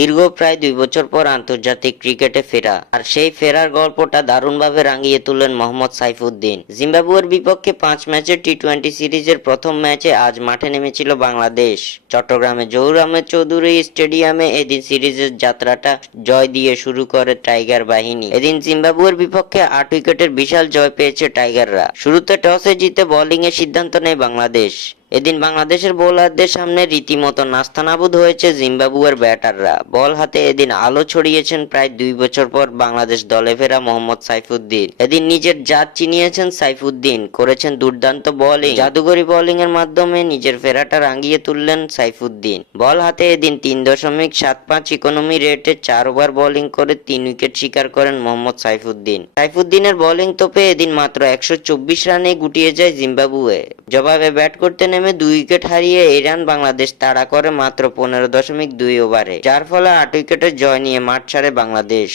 দীর্ঘ প্রায় 2 বছর পর আন্তর্জাতিক ক্রিকেটে ফেরা, আর সেই ফেরার গল্পটা দারুণভাবে রাঙিয়ে তুললেন মোহাম্মদ সাইফুদ্দিন। জিম্বাবুয়ের বিপক্ষে 5 ম্যাচের টি-20 সিরিজের প্রথম ম্যাচে আজ মাঠে নেমেছিল বাংলাদেশ। চট্টগ্রামে জহুর আহমেদ চৌধুরী স্টেডিয়ামে এদিন সিরিজের যাত্রাটা জয় দিয়ে শুরু করে টাইগার বাহিনী। এদিন জিম্বাবুয়ের বিপক্ষে 8 উইকেটের বিশাল জয় পেয়েছে টাইগাররা। শুরুতে টসে জিতে বোলিংয়ের সিদ্ধান্ত নেয় বাংলাদেশ। এদিন বাংলাদেশের বোলারদের সামনে রীতিমতো নাস্তানাবুদ হয়েছে জিম্বাবুয়ের ব্যাটাররা। বল হাতে এদিন আলো ছড়িয়েছেন প্রায় 2 বছর পর বাংলাদেশ দলে ফেরা মোহাম্মদ সাইফুদ্দিন। এদিন নিজের জাত চিনিয়েছেন সাইফুদ্দিন, করেছেন দুর্দান্ত বোলিং। জাদুঘরী বোলিং এর মাধ্যমে নিজের ফেরাটা রাঙিয়ে তুললেন সাইফুদ্দিন। বল হাতে এদিন 3.75 ইকোনমি রেটে 4 ওভার বোলিং করে 3 উইকেট শিকার করেন মোহাম্মদ সাইফুদ্দিন। সাইফুদ্দিনের বোলিং তোপে এদিন মাত্র 124 রানে গুটিয়ে যায় জিম্বাবুয়ে। জবাবে ব্যাট করতে নেমে 2 উইকেট হারিয়ে এই রান বাংলাদেশ তাড়া করে মাত্র 15.2 ওভারে, যার ফলে 8 উইকেটের জয় নিয়ে মাঠ ছাড়ে বাংলাদেশ।